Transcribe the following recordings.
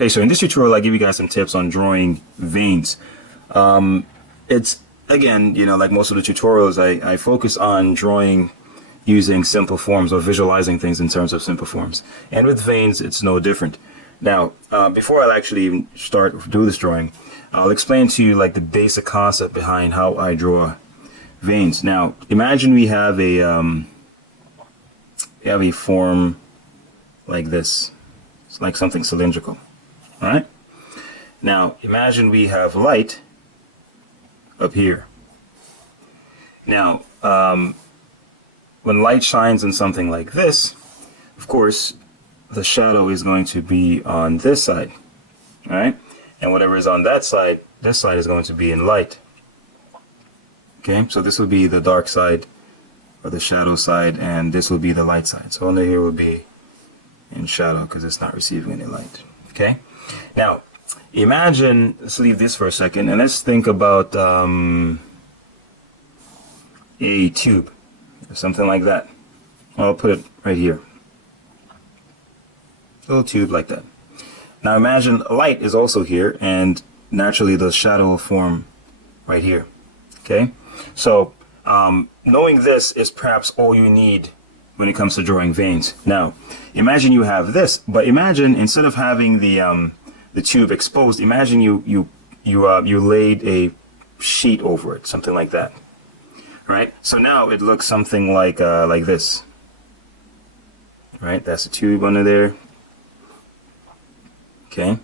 Okay, so in this tutorial, I give you guys some tips on drawing veins. It's again, like most of the tutorials, I focus on drawing using simple forms or visualizing things in terms of simple forms. And with veins, it's no different. Now, before I actually even do this drawing, I'll explain to you like the basic concept behind how I draw veins. Now, imagine we have a form like this. It's like something cylindrical. All right. Now imagine we have light up here. Now, when light shines on something like this, of course, the shadow is going to be on this side. All right. And whatever is on that side, this side is going to be in light. Okay. So this will be the dark side or the shadow side, and this will be the light side. So only here will be in shadow because it's not receiving any light. Okay. Now, imagine, let's leave this for a second, and let's think about a tube, or something like that. I'll put it right here. A little tube like that. Now imagine light is also here, and naturally the shadow will form right here. Okay? So, knowing this is perhaps all you need when it comes to drawing veins. Now, imagine you have this, but imagine instead of having the tube exposed, imagine you laid a sheet over it, something like that. Right? So now it looks something like this. Right? That's the tube under there. Okay?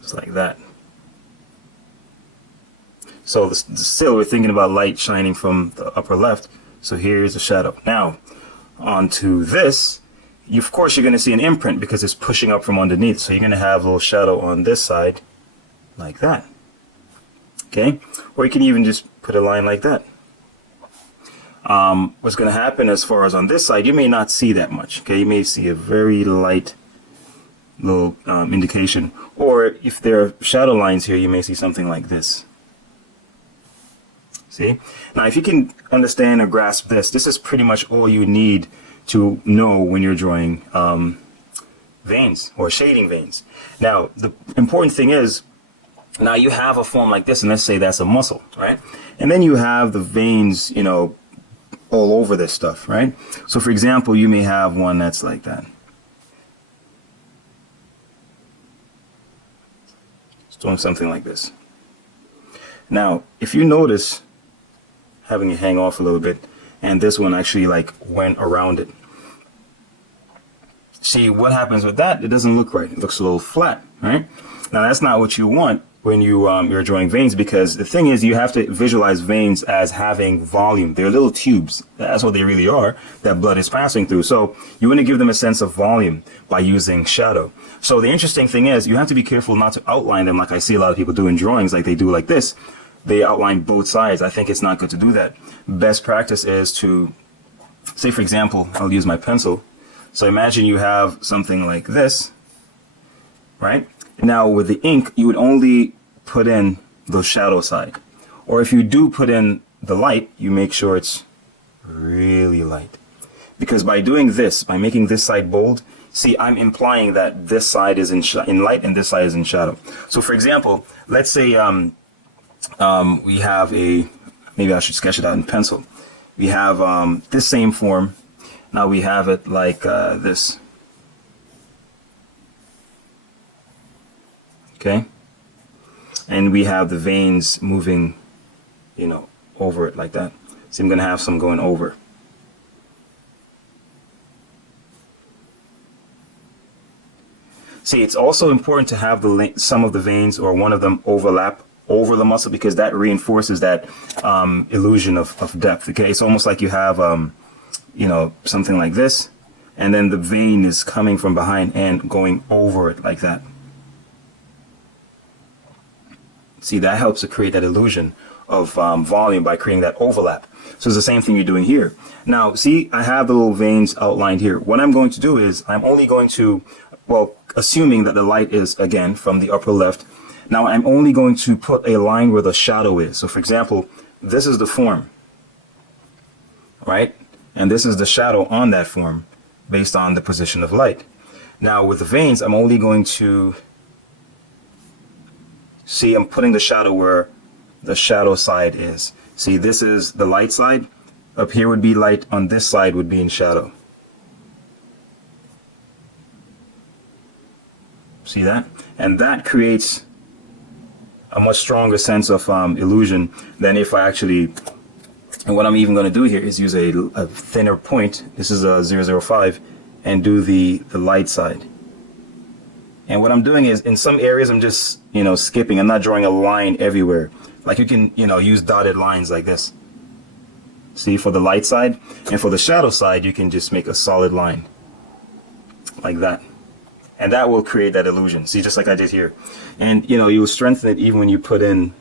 Just like that. So still we're thinking about light shining from the upper left. So here's the shadow. Now, onto this, of course you're going to see an imprint because it's pushing up from underneath. So you're going to have a little shadow on this side like that. Okay? Or you can even just put a line like that. What's going to happen as far as on this side, you may not see that much. Okay? You may see a very light little indication. Or if there are shadow lines here, you may see something like this. See? Now, if you can understand or grasp this, this is pretty much all you need to know when you're drawing veins or shading veins. Now, the important thing is, now you have a form like this, and let's say that's a muscle, right? And then you have the veins, all over this stuff, right? So, for example, you may have one that's like that. It's doing something like this. Now, if you notice, having it hang off a little bit, and this one actually like went around it. See, what happens with that? It doesn't look right. It looks a little flat, right? Now that's not what you want when you're drawing veins, because the thing is you have to visualize veins as having volume. They're little tubes. That's what they really are, that blood is passing through. So you want to give them a sense of volume by using shadow. So the interesting thing is you have to be careful not to outline them like I see a lot of people do in drawings, like they do like this. They outline both sides. I think it's not good to do that. Best practice is to, say for example, I'll use my pencil. So imagine you have something like this, right? Now with the ink, you would only put in the shadow side. Or if you do put in the light, you make sure it's really light. Because by doing this, by making this side bold, see, I'm implying that this side is in light and this side is in shadow. So for example, let's say we have maybe I should sketch it out in pencil. We have this same form. Now we have it like this. Okay? And we have the veins moving, over it like that. So I'm going to have some going over. See, it's also important to have some of the veins or one of them overlap over the muscle, because that reinforces that illusion of depth. Okay, it's almost like you have something like this, and then the vein is coming from behind and going over it like that. See, that helps to create that illusion of volume by creating that overlap. So it's the same thing you're doing here. Now, see, I have the little veins outlined here. What I'm going to do is I'm only going to, well, assuming that the light is again from the upper left. Now I'm only going to put a line where the shadow is. So for example, this is the form, right? And this is the shadow on that form based on the position of light. Now with the veins, I'm only going to see, I'm putting the shadow where the shadow side is. See, this is the light side. Up here would be light, on this side would be in shadow. See that? And that creates a much stronger sense of illusion than if I actually, and what I'm even going to do here is use a thinner point. This is a 005, and do the light side. And what I'm doing is, in some areas I'm just, skipping. I'm not drawing a line everywhere. Like you can, use dotted lines like this. See, for the light side, and for the shadow side, you can just make a solid line like that. And that will create that illusion. See, just like I did here. And, you'll strengthen it even when you put in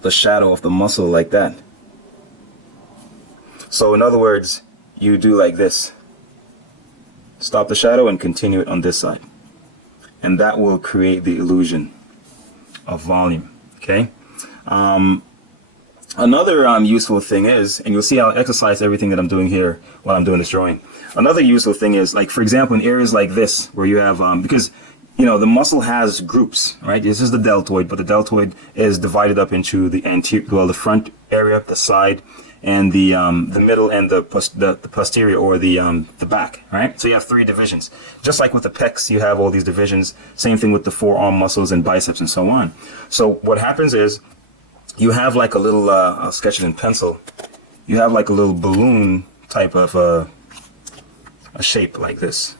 the shadow of the muscle like that. So in other words, you do like this. Stop the shadow and continue it on this side. And that will create the illusion of volume. Okay? Another useful thing is, and you'll see I'll exercise everything that I'm doing here while I'm doing this drawing. Another useful thing is, like, for example, in areas like this, where you have, because, the muscle has groups, right? This is the deltoid, but the deltoid is divided up into the anterior, well, the front area, the side, and the middle, and the posterior, or the back, right? So you have 3 divisions. Just like with the pecs, you have all these divisions. Same thing with the forearm muscles and biceps and so on. So what happens is, you have like a little, I'll sketch it in pencil. You have like a little balloon type of a shape like this.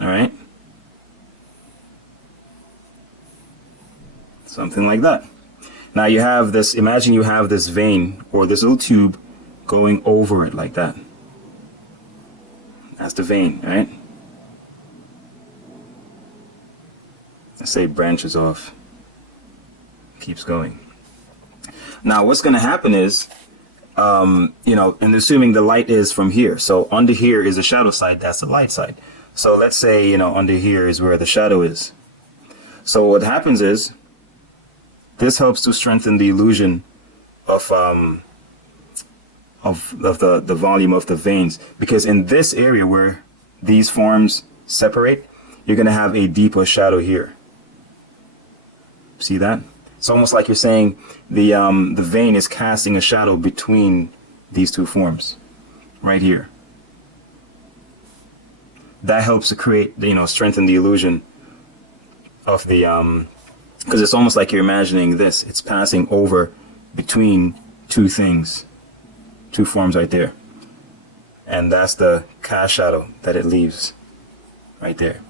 All right? Something like that. Now you have this, imagine you have this vein or this little tube going over it like that. That's the vein, right? Let's say it branches off. Keeps going. Now what's going to happen is, and assuming the light is from here, so under here is the shadow side, that's the light side. So let's say, under here is where the shadow is. So what happens is, this helps to strengthen the illusion of the volume of the veins, because in this area where these forms separate, you're going to have a deeper shadow here. See that? It's almost like you're saying the vein is casting a shadow between these 2 forms, right here. That helps to create, strengthen the illusion of the, because it's almost like you're imagining this. It's passing over between 2 things, 2 forms right there. And that's the cast shadow that it leaves right there.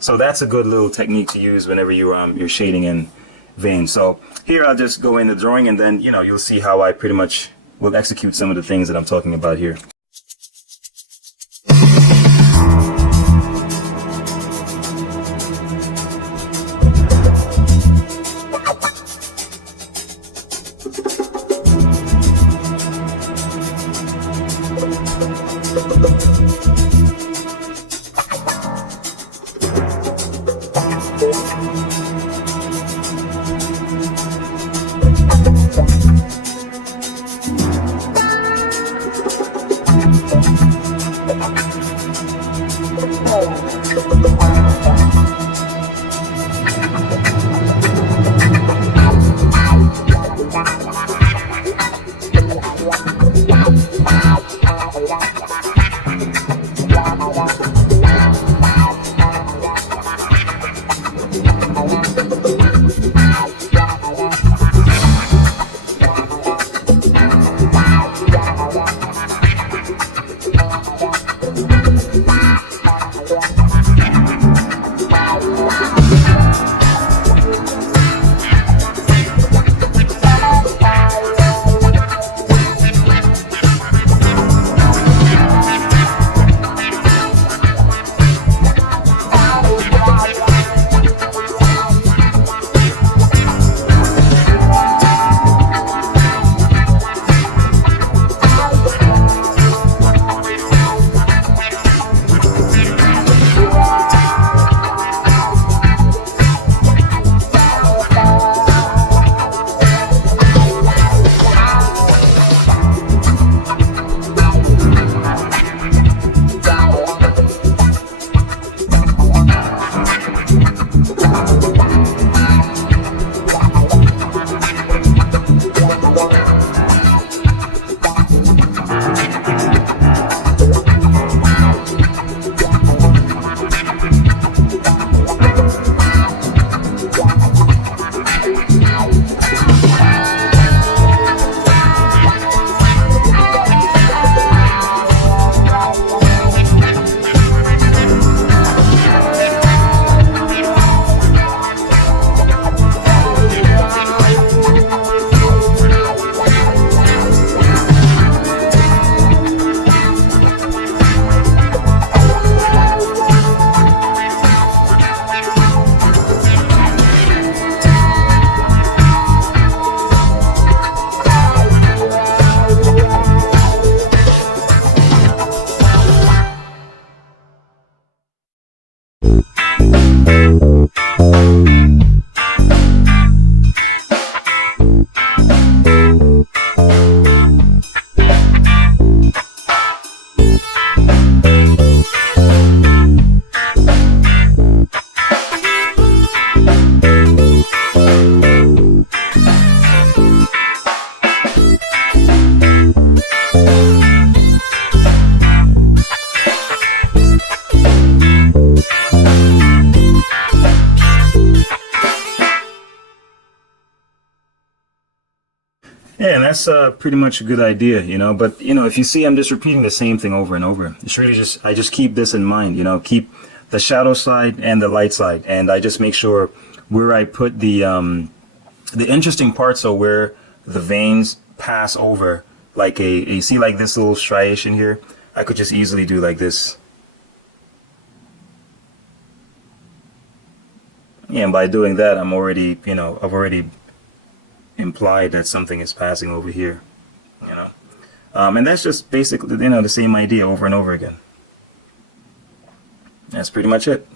So that's a good little technique to use whenever you're shading in veins. So here I'll just go in the drawing, and then you'll see how I pretty much will execute some of the things that I'm talking about here. Yeah, and that's pretty much a good idea, you know. But you know, if you see, I'm just repeating the same thing over and over. It's really just I just keep this in mind, you know, keep the shadow side and the light side, and I just make sure where I put the interesting parts are where the veins pass over, like you see like this little striation here. I could just easily do like this. Yeah, and by doing that, I'm already, you know, I've already implied that something is passing over here, you know. And that's just basically, you know, the same idea over and over again. That's pretty much it.